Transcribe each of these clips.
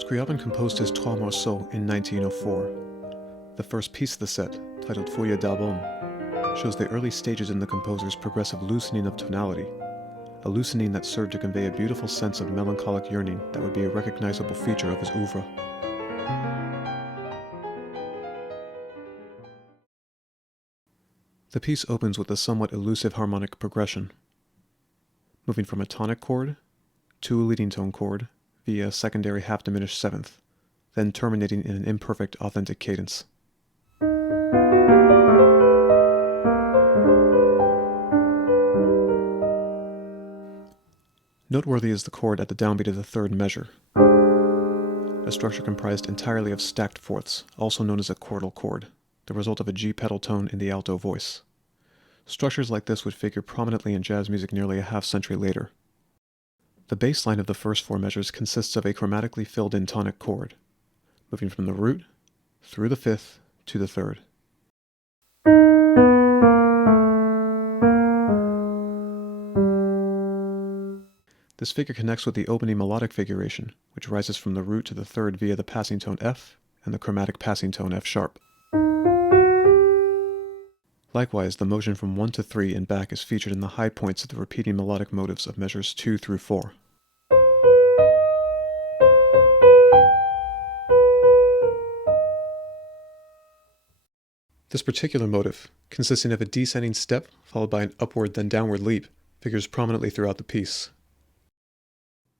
Scriabin composed his Trois Morceaux in 1904. The first piece of the set, titled Feuillet d'album, shows the early stages in the composer's progressive loosening of tonality, a loosening that served to convey a beautiful sense of melancholic yearning that would be a recognizable feature of his oeuvre. The piece opens with a somewhat elusive harmonic progression, moving from a tonic chord to a leading tone chord via a secondary half-diminished seventh, then terminating in an imperfect authentic cadence. Noteworthy is the chord at the downbeat of the third measure, a structure comprised entirely of stacked fourths, also known as a chordal chord, the result of a G pedal tone in the alto voice. Structures like this would figure prominently in jazz music nearly a half-century later. The bass line of the first four measures consists of a chromatically filled-in tonic chord, moving from the root, through the fifth, to the third. This figure connects with the opening melodic figuration, which rises from the root to the third via the passing tone F and the chromatic passing tone F sharp. Likewise, the motion from 1 to 3 and back is featured in the high points of the repeating melodic motives of measures 2 through 4. This particular motive, consisting of a descending step followed by an upward then downward leap, figures prominently throughout the piece.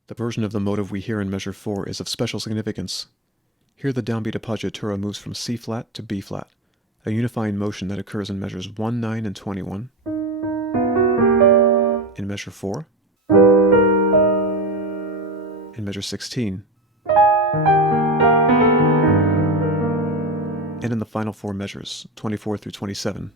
The version of the motive we hear in measure 4 is of special significance. Here the downbeat appoggiatura moves from C-flat to B-flat, a unifying motion that occurs in measures 1, 9, and 21, in measure 4, in measure 16, and in the final four measures, 24 through 27.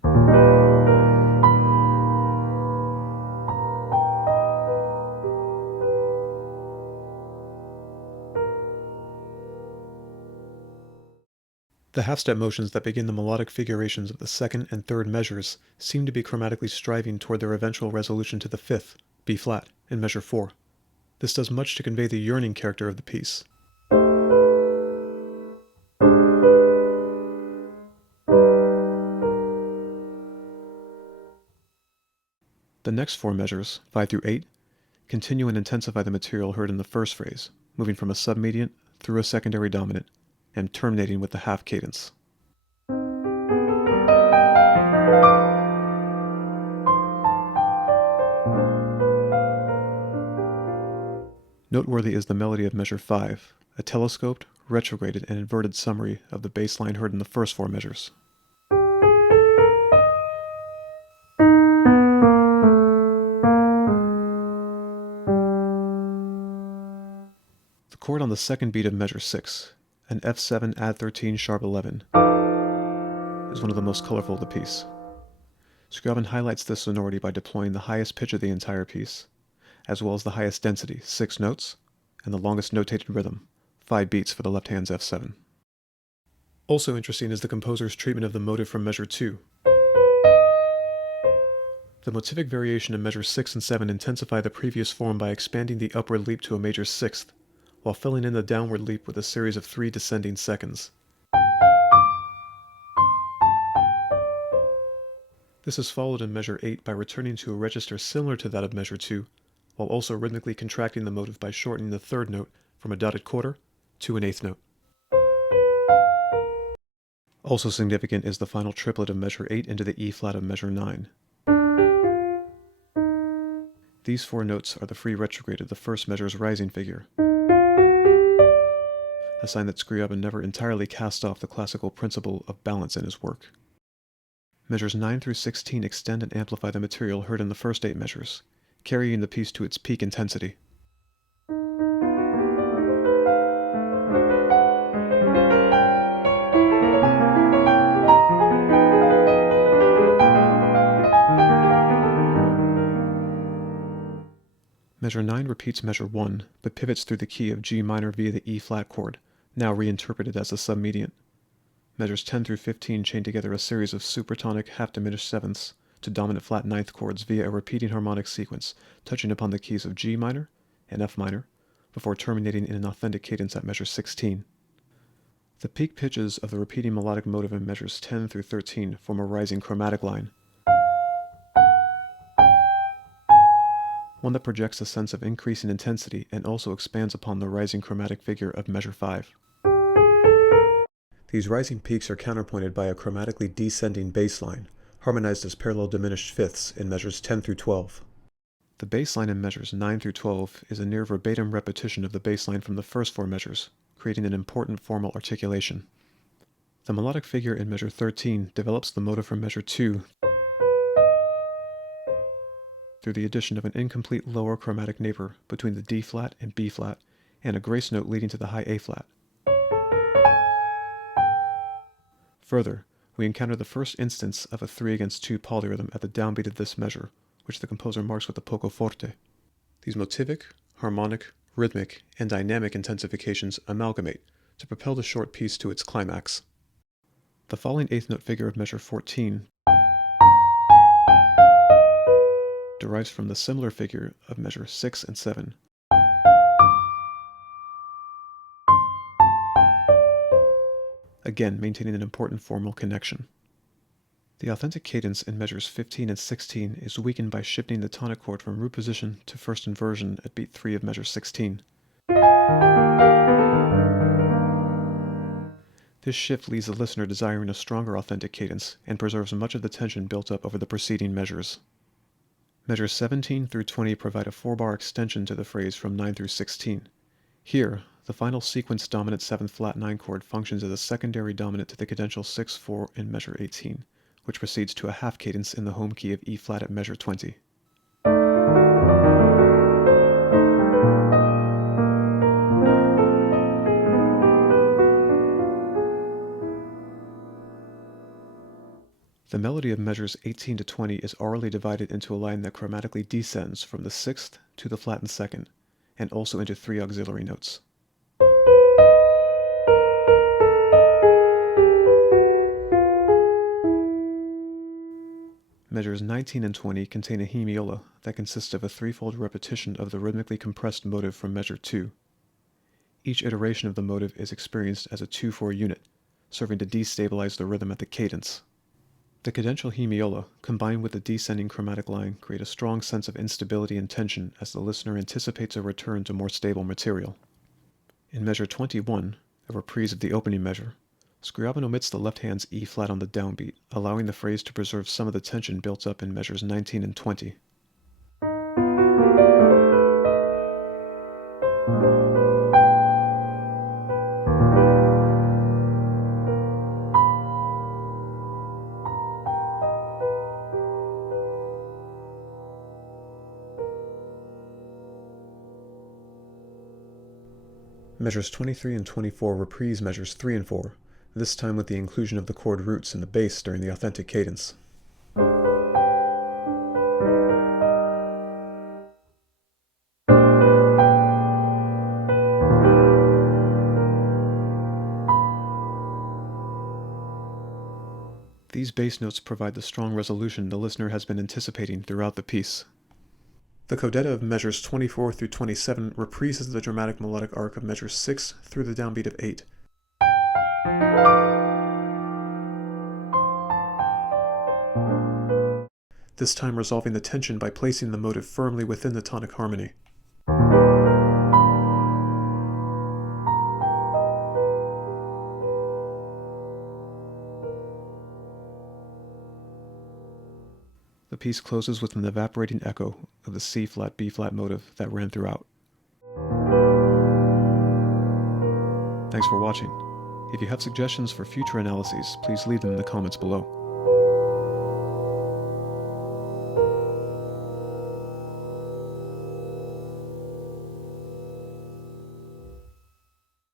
The half-step motions that begin the melodic figurations of the second and third measures seem to be chromatically striving toward their eventual resolution to the fifth, B-flat, in measure 4. This does much to convey the yearning character of the piece. The next four measures, 5 through 8, continue and intensify the material heard in the first phrase, moving from a submediant through a secondary dominant, and terminating with the half cadence. Noteworthy is the melody of measure 5, a telescoped, retrograded, and inverted summary of the bass line heard in the first four measures. The chord on the second beat of measure 6, an F7 add 13 sharp 11, is one of the most colorful of the piece. Scriabin highlights this sonority by deploying the highest pitch of the entire piece, as well as the highest density, 6 notes, and the longest notated rhythm, 5 beats for the left hand's F7. Also interesting is the composer's treatment of the motive from measure 2. The motivic variation in measures 6 and 7 intensify the previous form by expanding the upward leap to a major sixth, while filling in the downward leap with a series of 3 descending seconds. This is followed in measure 8 by returning to a register similar to that of measure 2, while also rhythmically contracting the motive by shortening the third note from a dotted quarter to an eighth note. Also significant is the final triplet of measure 8 into the E-flat of measure 9. These four notes are the free retrograde of the first measure's rising figure, a sign that Scriabin never entirely cast off the classical principle of balance in his work. Measures 9 through 16 extend and amplify the material heard in the first 8 measures, carrying the piece to its peak intensity. Measure 9 repeats measure 1, but pivots through the key of G minor via the E-flat chord, now reinterpreted as a submediant. Measures 10 through 15 chain together a series of supertonic half-diminished sevenths to dominant flat ninth chords via a repeating harmonic sequence, touching upon the keys of G minor and F minor, before terminating in an authentic cadence at measure 16. The peak pitches of the repeating melodic motive in measures 10 through 13 form a rising chromatic line, one that projects a sense of increasing intensity and also expands upon the rising chromatic figure of measure 5. These rising peaks are counterpointed by a chromatically descending bass line, harmonized as parallel diminished fifths in measures 10 through 12. The bass line in measures 9 through 12 is a near verbatim repetition of the bass line from the first 4 measures, creating an important formal articulation. The melodic figure in measure 13 develops the motive from measure 2 through the addition of an incomplete lower chromatic neighbor between the D flat and B flat, and a grace note leading to the high A flat. Further, we encounter the first instance of a 3/2 polyrhythm at the downbeat of this measure, which the composer marks with a poco forte. These motivic, harmonic, rhythmic, and dynamic intensifications amalgamate to propel the short piece to its climax. The falling eighth note figure of measure 14 derives from the similar figure of measure 6 and 7. Again, maintaining an important formal connection. The authentic cadence in measures 15 and 16 is weakened by shifting the tonic chord from root position to first inversion at beat 3 of measure 16. This shift leaves the listener desiring a stronger authentic cadence and preserves much of the tension built up over the preceding measures. Measures 17 through 20 provide a 4-bar extension to the phrase from 9 through 16. Here, the final sequence dominant 7th flat 9 chord functions as a secondary dominant to the cadential 6/4 in measure 18, which proceeds to a half cadence in the home key of E flat at measure 20. The melody of measures 18 to 20 is aurally divided into a line that chromatically descends from the 6th to the flattened 2nd, and also into 3 auxiliary notes. Measures 19 and 20 contain a hemiola that consists of a 3-fold repetition of the rhythmically compressed motive from measure 2. Each iteration of the motive is experienced as a 2/4 unit, serving to destabilize the rhythm at the cadence. The cadential hemiola, combined with the descending chromatic line, create a strong sense of instability and tension as the listener anticipates a return to more stable material. In measure 21, a reprise of the opening measure, Scriabin omits the left hand's E flat on the downbeat, allowing the phrase to preserve some of the tension built up in measures 19 and 20. Measures 23 and 24 reprise measures 3 and 4, this time with the inclusion of the chord roots in the bass during the authentic cadence. These bass notes provide the strong resolution the listener has been anticipating throughout the piece. The codetta of measures 24 through 27 reprises the dramatic melodic arc of measure 6 through the downbeat of 8. This time resolving the tension by placing the motive firmly within the tonic harmony. The piece closes with an evaporating echo of the C flat B flat motive that ran throughout. Thanks for watching. If you have suggestions for future analyses, please leave them in the comments below.